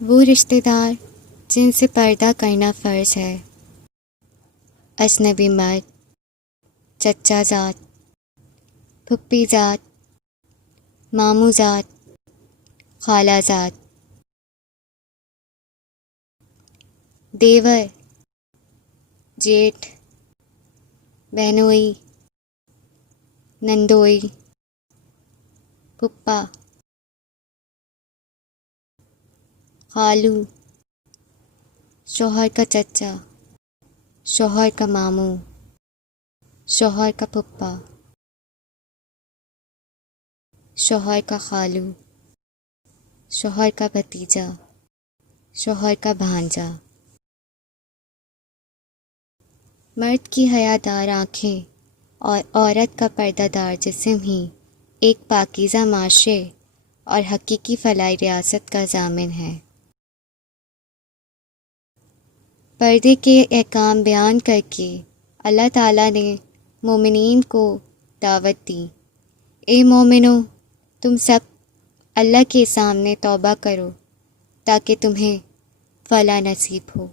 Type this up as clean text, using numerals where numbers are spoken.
وہ رشتہ دار جن سے پردہ کرنا فرض ہے، اجنبی مرد، چچا زاد، پھپھی زاد، ماموں زاد، خالہ زاد، دیور، جیٹھ، بہنوئی، نندوئی، پھپھا، خالو، شوہر کا چچا، شوہر کا ماموں، شوہر کا پھپھا، شوہر کا خالو، شوہر کا بھتیجا، شوہر کا بھانجا۔ مرد کی حیادار آنکھیں اور عورت کا پردہ دار جسم ہی ایک پاکیزہ معاشرے اور حقیقی فلاحی ریاست کا ضامن ہے۔ پردے کے احکام بیان کر کے اللہ تعالیٰ نے مومنین کو دعوت دی، اے مومنو، تم سب اللہ کے سامنے توبہ کرو تاکہ تمہیں فلاح نصیب ہو۔